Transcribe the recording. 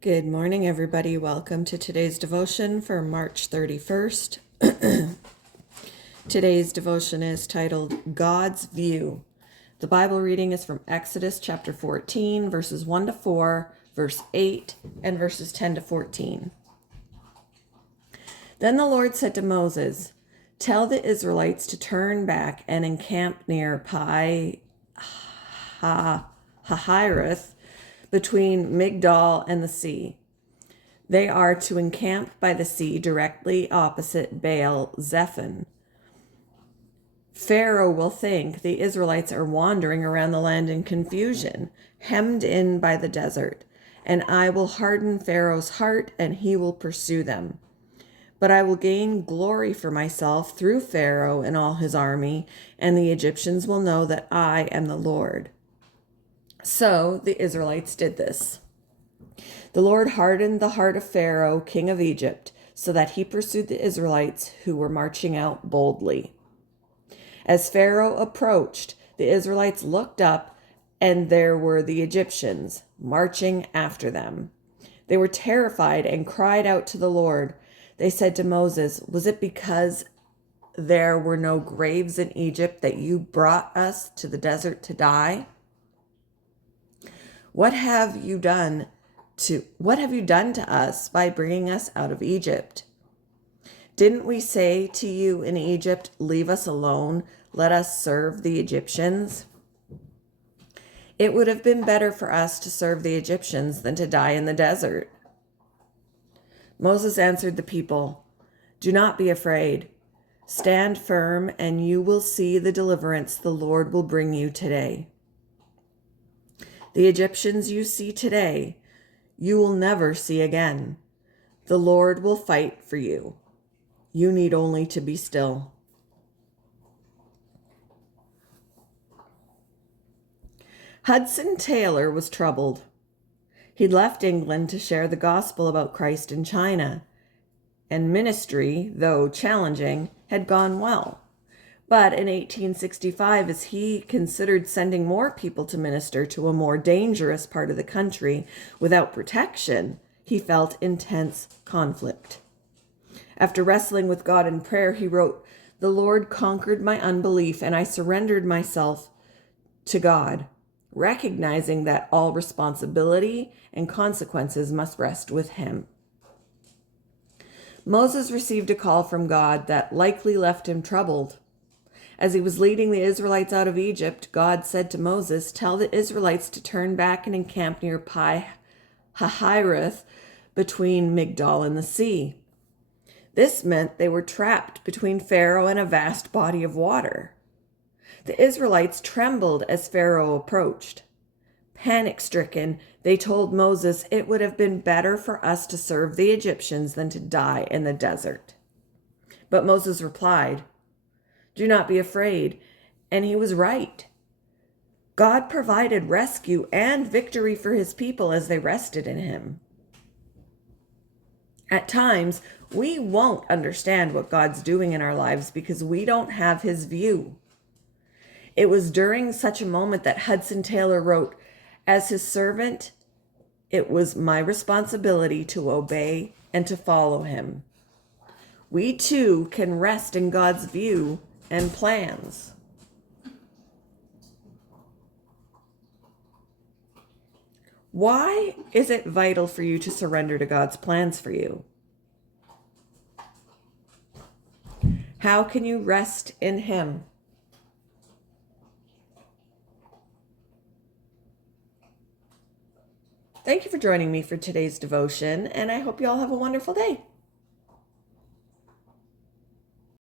Good morning, everybody. Welcome to today's devotion for March 31st. Today's devotion is titled God's View. The Bible reading is from Exodus chapter 14, verses 1 to 4, verse 8, and verses 10 to 14. Then the Lord said to Moses, "Tell the Israelites to turn back and encamp near Pi Hahiroth, between Migdol and the sea. They are to encamp by the sea directly opposite Baal Zephon. Pharaoh will think the Israelites are wandering around the land in confusion, hemmed in by the desert, and I will harden Pharaoh's heart and he will pursue them. But I will gain glory for myself through Pharaoh and all his army, and the Egyptians will know that I am the Lord." So the Israelites did this. The Lord hardened the heart of Pharaoh, king of Egypt, so that he pursued the Israelites who were marching out boldly. As Pharaoh approached, the Israelites looked up, and there were the Egyptians marching after them. They were terrified and cried out to the Lord. They said to Moses, "Was it because there were no graves in Egypt that you brought us to the desert to die? What have you done to us by bringing us out of Egypt? Didn't we say to you in Egypt, 'Leave us alone, let us serve the Egyptians'? It would have been better for us to serve the Egyptians than to die in the desert." Moses answered the people, "Do not be afraid. Stand firm, and you will see the deliverance the Lord will bring you today. The Egyptians you see today, you will never see again. The Lord will fight for you. You need only to be still." Hudson Taylor was troubled. He'd left England to share the gospel about Christ in China, and ministry, though challenging, had gone well. But in 1865, as he considered sending more people to minister to a more dangerous part of the country without protection, he felt intense conflict. After wrestling with God in prayer, he wrote, "The Lord conquered my unbelief, and I surrendered myself to God, recognizing that all responsibility and consequences must rest with him." Moses received a call from God that likely left him troubled. As he was leading the Israelites out of Egypt, God said to Moses, "Tell the Israelites to turn back and encamp near Pi Hahiroth, between Migdol and the sea." This meant they were trapped between Pharaoh and a vast body of water. The Israelites trembled as Pharaoh approached. Panic-stricken, they told Moses, "It would have been better for us to serve the Egyptians than to die in the desert." But Moses replied, "Do not be afraid." And he was right. God provided rescue and victory for his people as they rested in him. At times, we won't understand what God's doing in our lives because we don't have his view. It was during such a moment that Hudson Taylor wrote, "As his servant, it was my responsibility to obey and to follow him." We too can rest in God's view and plans. Why is it vital for you to surrender to God's plans for you? How can you rest in him? Thank you for joining me for today's devotion, and I hope you all have a wonderful day.